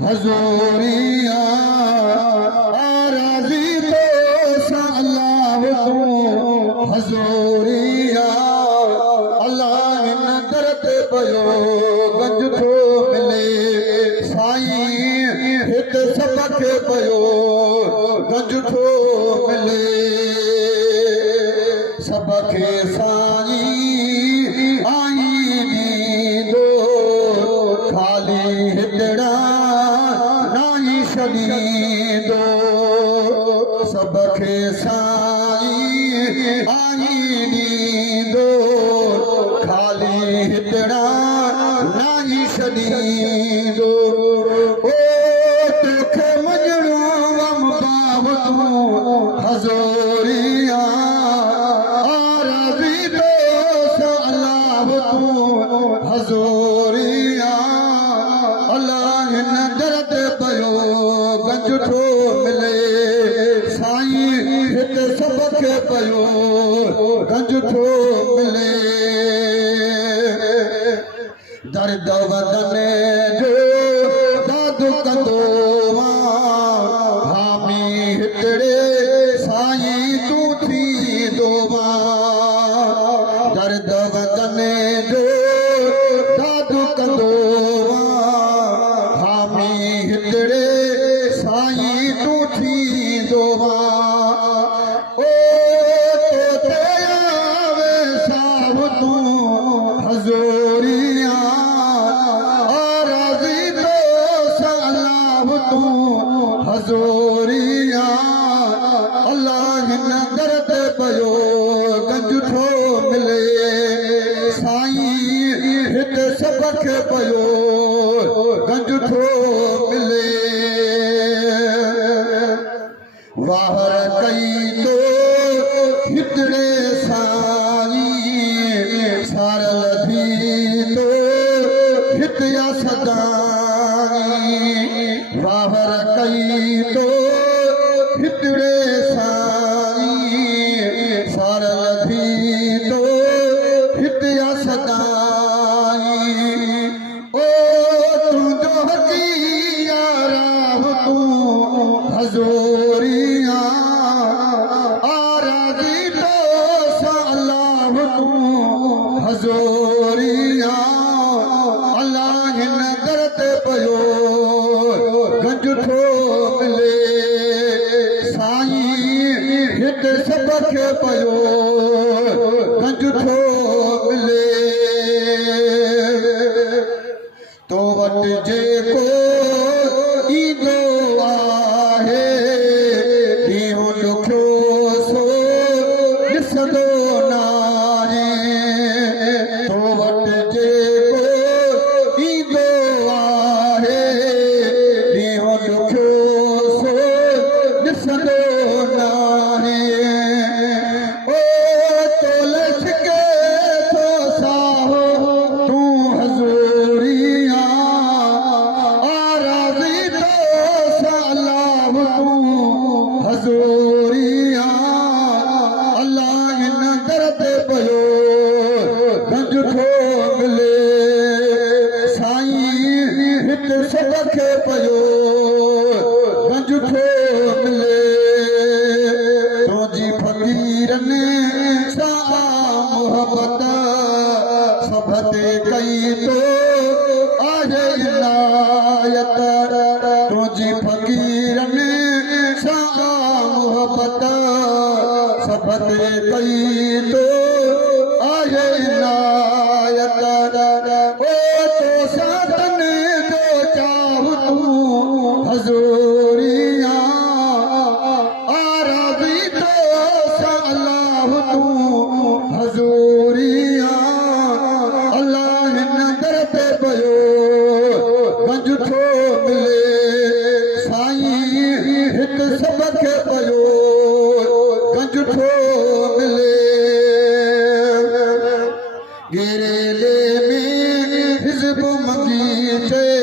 हजूरिया राजी तो अल्लाह तू हजूरिया अल्लाह नदर ते पयो गंज थो मिले साईं हिक सबक पयो गंज थो मिले सबक साईं आई दो खाली हितड़ा नाई शदीदो सबक साईं आई दो खाली हितड़ा नाई शदीदो ओ तोखे मजणो वम बाब तू हजूरिया राज़ी तो अल्लाह तू हजूरिया अल्लाह नदर ते पयो गंज थो मिले साईं हिक सबक पयो गंज थो मिले दर्द वदन जो दादू कंदो हामी हिकड़े साईं तू थी दो दर्द वदन जो दादू कंदो हामी हिकड़े साईं तू थी दो ओ ते आवे साहब तू हजूरिया राज़ी तो अल्लाह तू हजूरिया अल्लाह नदर ते पयो गंज थो मिले साईं हिक सबक पयो गंज थो मिले वाहर कई तो हितड़े साईं सारल थी तो हितया सदाई वाहर कई तो हितड़े साईं सारल थी तो हितया सदाई ओ तू जो हकिया राह तू हजूरिया राज़ी तो अल्लाह तू हजूरिया अल्लाह नदर ते पयो गंज थो मिले साईं हिक सबक पयो गंज थो मिले तो वट जेको ईंदो आहे ॾींहुं ॾुखियो सो ॾिसंदो नाहे तो वट जेको ईंदो आहे ॾींहुं ॾुखियो सो ॾिसंदो नाहे ओ तोल छिके थो साहो तू हजूरिया राज़ी तो अल्लाह तू हजूरिया अल्लाह नदर ते पयो गंज थो मिले साईं हिक सबक पयो गंज थो मिले तुंहिंजी फ़क़ीरनि सां मोहबत सभ ते कई तो आहे इनायत तुंहिंजी फ़क़ीरनि सां मोहबत सभ ते कई तो आहे इनायत ओ तो सातन जो चाह तू हजूरिया राज़ी तो अल्लाह तू हजूरिया अल्लाह नदर ते पयो गंज थो मिले साईं हिक सबक पयो गंज थो मिले गेरेले में हिज़्ब मंगी थे